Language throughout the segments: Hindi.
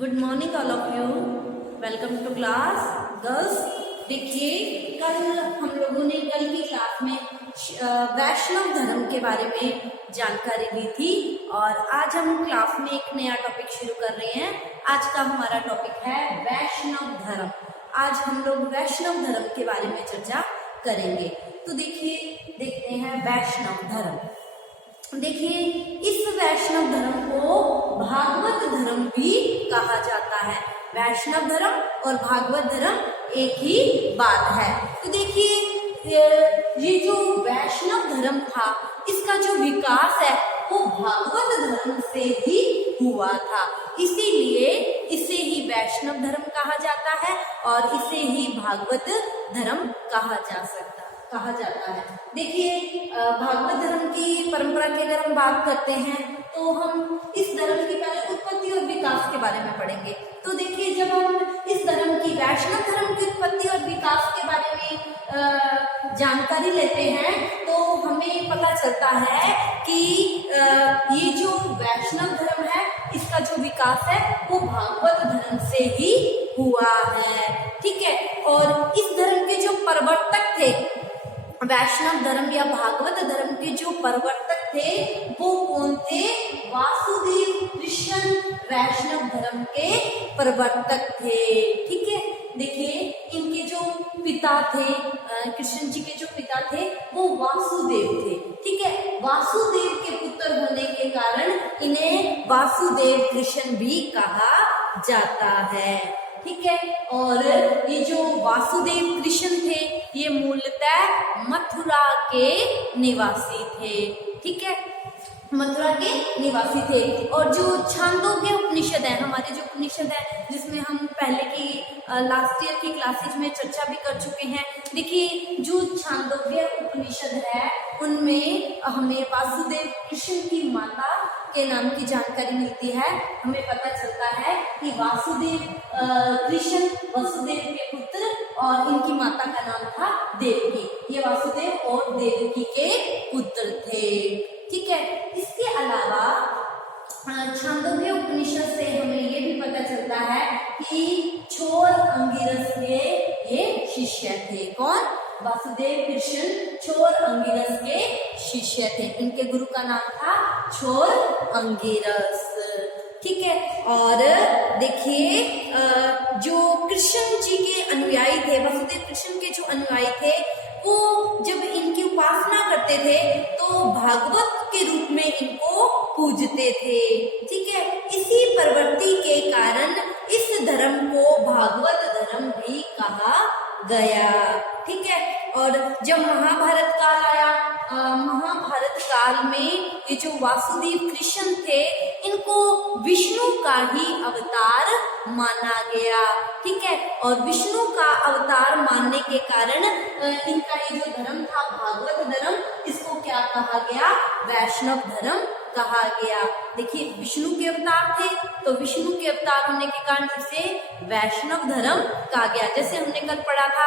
Good morning all of you. Welcome to class girls. देखिए, कल हम लोगों ने कल की क्लास में वैष्णव धर्म के बारे में जानकारी दी थी और आज हम क्लास में एक नया टॉपिक शुरू कर रहे हैं। आज का हमारा टॉपिक है वैष्णव धर्म। आज हम लोग वैष्णव धर्म के बारे में चर्चा करेंगे। तो देखिए, देखते हैं वैष्णव धर्म। देखिए, इस वैष्णव धर्म को भागवत धर्म भी कहा जाता है। वैष्णव धर्म और भागवत धर्म एक ही बात है। तो देखिए, ये जो वैष्णव धर्म था, इसका जो विकास है वो भागवत धर्म से ही हुआ था। इसीलिए इसे ही वैष्णव धर्म कहा जाता है और इसे ही भागवत धर्म कहा जाता है। देखिए, भागवत धर्म की परंपरा की अगर हम बात करते हैं तो हम इस धर्म की पहले उत्पत्ति और विकास के बारे में पढ़ेंगे। तो देखिए, जब हम इस धर्म की वैष्णव धर्म की उत्पत्ति और विकास के बारे में जानकारी लेते हैं तो हमें पता चलता है कि ये जो वैष्णव धर्म है, इसका जो विकास है वो भागवत धर्म से ही हुआ है। ठीक है। और इस धर्म के जो प्रवर्तक थे, वैष्णव धर्म या भागवत धर्म के जो प्रवर्तक थे वो कौन थे? वासुदेव कृष्ण वैष्णव धर्म के प्रवर्तक थे। ठीक है। देखिए, इनके जो पिता थे, कृष्ण जी के जो पिता थे वो वासुदेव थे। ठीक है। वासुदेव के पुत्र होने के कारण इन्हें वासुदेव कृष्ण भी कहा जाता है। ठीक है। और ये जो वासुदेव कृष्ण थे ये मूलतः मथुरा के निवासी थे। ठीक है। मथुरा के निवासी थे। और जो छांदोग्य उपनिषद है, हमारे जो उपनिषद है जिसमें हम पहले की लास्ट ईयर की क्लासेज में चर्चा भी कर चुके हैं। देखिए, जो छांदोग्य उपनिषद है उनमें हमें वासुदेव कृष्ण की माता के नाम की जानकारी मिलती है। हमें पता चलता है कि वासुदेव कृष्ण वसुदेव के पुत्र और इनकी माता का नाम था देवकी। ये वासुदेव और देवकी के पुत्र थे। ठीक है। इसके अलावा छांदोग्य उपनिषद से हमें ये भी पता चलता है कि छोर अंगिरस के ये शिष्य थे। कौन? वासुदेव कृष्ण छोर अंगिरस के शिष्य थे। इनके गुरु का नाम था छोर अंगिरस। ठीक है। और देखिए, जो कृष्ण जी के अनुयायी थे, वासुदेव कृष्ण के जो अनुयायी थे वो जब इनकी उपासना करते थे तो भागवत के रूप में इनको पूजते थे। ठीक है। इसी प्रवृत्ति के कारण इस धर्म को भागवत धर्म भी कहा गया। ठीक है। और जब महाभारत काल आया, महाभारत काल में ये जो वासुदेव कृष्ण थे इनको विष्णु का ही अवतार माना गया। ठीक है। और विष्णु का अवतार मानने के कारण इनका ये जो धर्म था भागवत धर्म, इसको क्या कहा गया? वैष्णव धर्म कहा गया। देखिए, विष्णु के अवतार थे तो विष्णु के अवतार होने के कारण इसे वैष्णव धर्म कहा गया। जैसे हमने कल पढ़ा था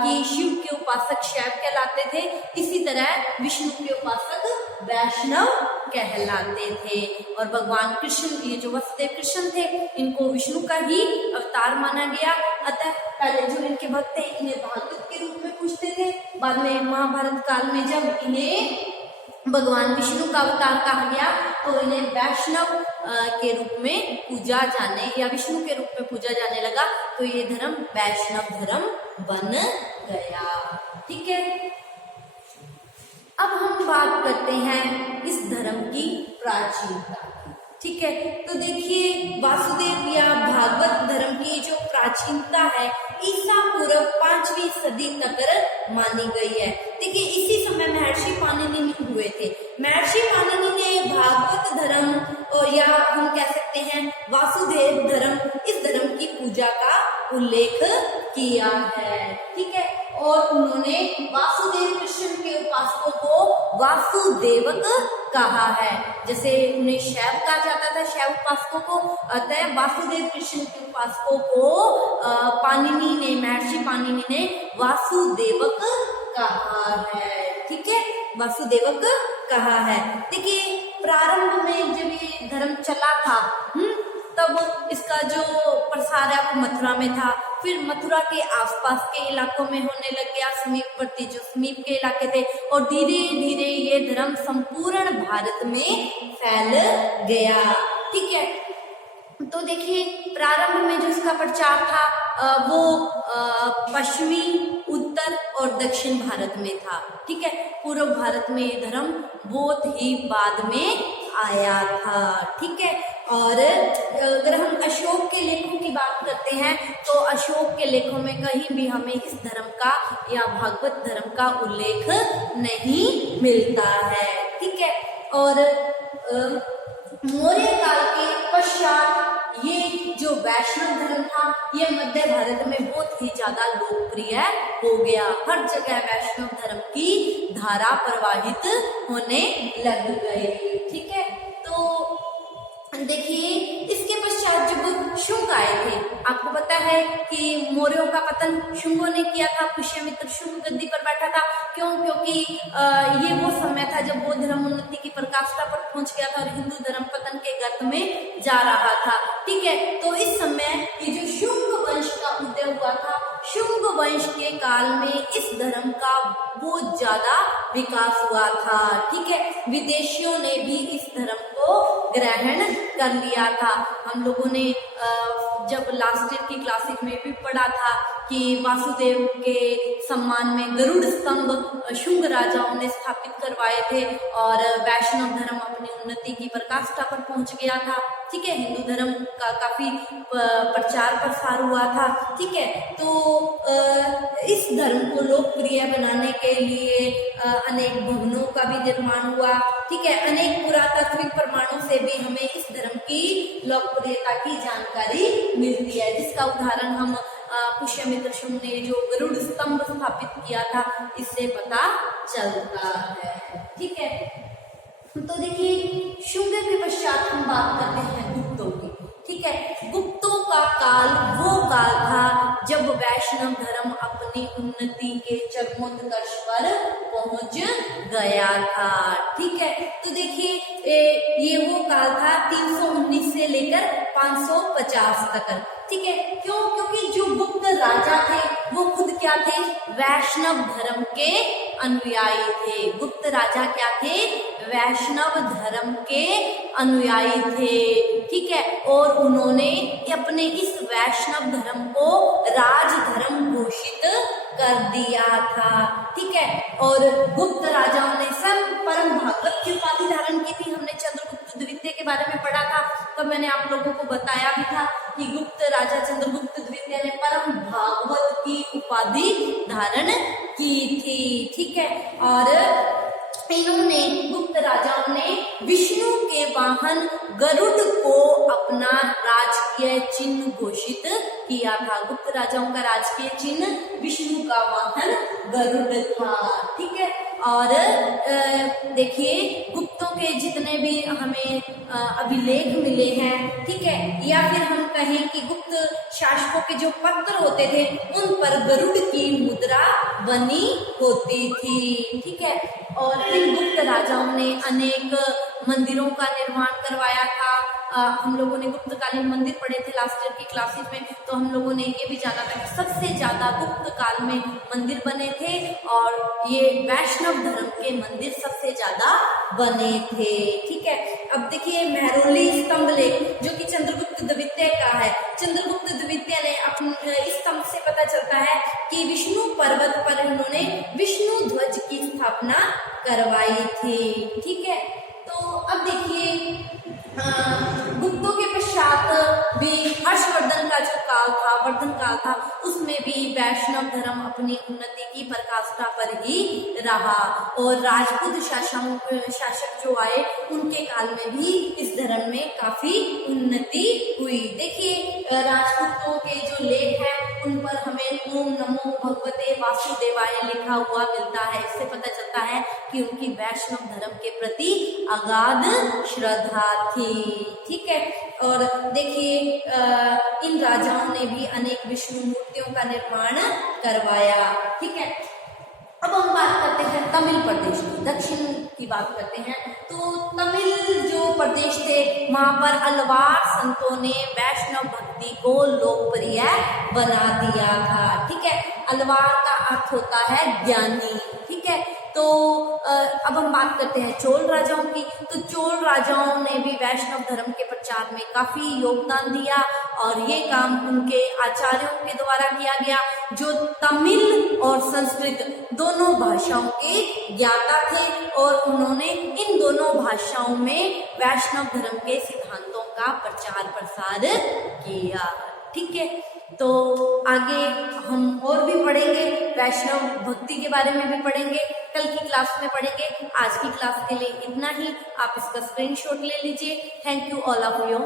कि शिव के उपासक शैव कहलाते थे, इसी तरह विष्णु के उपासक वैष्णव कहलाते थे। और भगवान कृष्ण, ये जो वासुदेव कृष्ण थे, इनको विष्णु का ही अवतार माना गया। अतः पहले जो इनके भक्त थे इन्हें भागवत के रूप में पूजते थे। बाद में महाभारत काल में जब इन्हें भगवान विष्णु का अवतार कहा गया तो इन्हें वैष्णव के रूप में पूजा जाने या विष्णु के रूप में पूजा जाने लगा, तो ये धर्म वैष्णव धर्म बन गया। ठीक है। अब हम बात करते हैं इस धर्म की प्राचीनता। ठीक है। तो देखिए, वासुदेव या भागवत धर्म की जो प्राचीनता है ईसा पूर्व 5वीं सदी तक मानी गई है। देखिए, इसी समय महर्षि पाणिनि हुए थे। महर्षि पाणिनि ने भागवत धर्म और या हम कह सकते हैं वासुदेव धर्म, इस धर्म की पूजा का उल्लेख किया है। ठीक है। और उन्होंने वासुदेव कृष्ण के उपासकों को वासुदेवक कहा है। जैसे उन्हें शैव कहा जाता था, शैव उपासकों को, अतः वासुदेव कृष्ण के उपासकों को पाणिनि ने, महर्षि पाणिनि ने वासुदेवक कहा है। ठीक है। वासुदेवक कहा है। देखिए, प्रारंभ में जब ये धर्म चला था तब इसका जो प्रसार है वो मथुरा में था, फिर मथुरा के आसपास के इलाकों में होने लग गया, समीपवर्ती जो समीप के इलाके थे, और धीरे धीरे ये धर्म संपूर्ण भारत में फैल गया। ठीक है, तो देखिए प्रारंभ में जो इसका प्रचार था वो पश्चिमी, उत्तर और दक्षिण भारत में था। ठीक है, पूर्व भारत में ये धर्म बहुत ही बाद में आया था। ठीक है, और अगर हम अशोक के लेखों की बात करते हैं तो अशोक के लेखों में कहीं भी हमें इस धर्म का या भागवत धर्म का उल्लेख नहीं मिलता है। ठीक है, और मौर्य काल के पश्चात ये जो वैष्णव धर्म था ये मध्य भारत में बहुत ही ज्यादा लोकप्रिय हो गया। हर जगह वैष्णव धर्म की धारा प्रवाहित होने लग गई। ठीक है, तो देखिए इसके पश्चात जब शुंग आए थे, आपको पता है कि मौर्यों का पतन शुंगों ने किया था। पुष्यमित्र शुंग गद्दी पर बैठा था। क्यों? क्योंकि ये वो समय था जब बौद्ध धर्म उन्नति की पराकाष्ठा पर पहुंच गया था और हिंदू धर्म पतन के गर्त में जा रहा था। ठीक है, तो इस समय ये जो शुंग वंश का उदय हुआ था, शुंग वंश के काल में इस धर्म का बहुत ज्यादा विकास हुआ था। ठीक है, विदेशियों ने भी इस धर्म को ग्रहण कर लिया था। हम लोगों ने जब लास्ट ईयर की क्लासिक में भी पढ़ा था कि वासुदेव के सम्मान में गरुड़ स्तंभ शुंग राजाओं ने स्थापित करवाए थे और वैष्णव धर्म अपनी उन्नति की पराकाष्ठा पर पहुंच गया था। ठीक है, हिंदू धर्म का काफी प्रचार प्रसार हुआ था। ठीक है, तो इस धर्म को लोकप्रिय बनाने के लिए अनेक भवनों का भी निर्माण हुआ। ठीक है, अनेक पुरातात्विक प्रमाणों से भी हमें इस धर्म की लोकप्रियता की जानकारी मिलती है, जिसका उदाहरण हम पुष्यमित्र शुंग ने जो गरुड़ स्तंभ स्थापित किया था इससे पता चलता है। ठीक है, तो देखिए शुंग के पश्चात हम बात करते हैं गुप्तों की। ठीक है, गुप्तों का काल वो काल था जब वैष्णव धर्म अपनी उन्नति के चरमोत्कर्ष पर पहुंच गया था। ठीक है, तो देखिए ये वो काल था 319 से लेकर 550 तक। ठीक है, क्यों? क्योंकि जो गुप्त राजा थे वो खुद क्या थे? वैष्णव धर्म के अनुयायी थे। गुप्त राजा क्या थे? वैष्णव धर्म के अनुयायी थे। ठीक है, और उन्होंने अपने इस वैष्णव धर्म को राजधर्म घोषित कर दिया था। ठीक है, और गुप्त राजाओं ने सब परम भागवत की उपाधि धारण की थी। हमने चंद्रगुप्त द्वितीय के बारे में पढ़ा था, तो मैंने आप लोगों को बताया भी था कि गुप्त राजा चंद्रगुप्त द्वितीय ने परम भागवत की उपाधि धारण की थी। ठीक है, और इन्होंने गुप्त राजाओं ने विष्णु के वाहन गरुड़ को अपना राजकीय चिन्ह घोषित किया था। गुप्त राजाओं का राजकीय चिन्ह विष्णु का वाहन गरुड़ था। ठीक है, और देखिए गुप्तों के जितने भी हमें अभिलेख मिले हैं, ठीक है, या फिर हम कहें कि गुप्त शासकों के जो पत्र होते थे उन पर गरुड़ की मुद्रा बनी होती थी। ठीक है, और इन गुप्त राजाओं ने अनेक मंदिरों का निर्माण करवाया था। हम लोगों ने गुप्तकालीन मंदिर पढ़े थे लास्ट ईयर की क्लासेस में, तो हम लोगों ने ये भी जाना था कि सबसे ज्यादा गुप्त काल में मंदिर बने थे और ये वैष्णव धर्म के मंदिर सबसे ज्यादा बने थे। ठीक है, अब देखिए मेहरौली स्तंभ लेख जो कि चंद्रगुप्त द्वितीय का है। चंद्रगुप्त द्वितीय ने अपने इस स्तंभ से पता चलता है कि विष्णु पर्वत पर उन्होंने विष्णु ध्वज की स्थापना करवाई थी। ठीक है, तो अब देखिए गुप्तों के पश्चात भी हर्षवर्धन का जो काल था, वर्धन काल था, उसमें भी वैष्णव धर्म अपनी उन्नति की पराकाष्ठा पर ही रहा और राजपूत शासक जो आए उनके काल में भी इस धर्म में काफी उन्नति हुई। देखिए राजपूतों के जो लेख हैं उन पर हमें ओम नमो भगवते वासुदेवाय लिखा हुआ मिलता है। इससे पता चलता है कि उनकी वैष्णव धर्म के प्रति अगाध श्रद्धा थी। ठीक है, और देखिए इन राजाओं ने भी अनेक विष्णु मूर्तियों का निर्माण करवाया। ठीक है, अब हम बात करते हैं तमिल प्रदेश की, दक्षिण की बात करते हैं। तो तमिल जो प्रदेश थे वहां पर अलवार संतों ने वैष्णव भक्ति को लोकप्रिय बना दिया था। ठीक है, अलवार का अर्थ होता है ज्ञानी। ठीक है, तो अब हम बात करते हैं चोल राजाओं की। तो चोल राजाओं ने भी वैष्णव धर्म के प्रचार में काफी योगदान दिया और ये काम उनके आचार्यों के द्वारा किया गया, जो तमिल और संस्कृत दोनों भाषाओं के ज्ञाता थे और उन्होंने इन दोनों भाषाओं में वैष्णव धर्म के सिद्धांतों का प्रचार प्रसार किया। ठीक है, तो आगे हम और भी पढ़ेंगे, वैष्णव भक्ति के बारे में भी पढ़ेंगे, कल की क्लास में पढ़ेंगे। आज की क्लास के लिए इतना ही, आप इसका स्क्रीनशॉट ले लीजिए। Thank you all of you.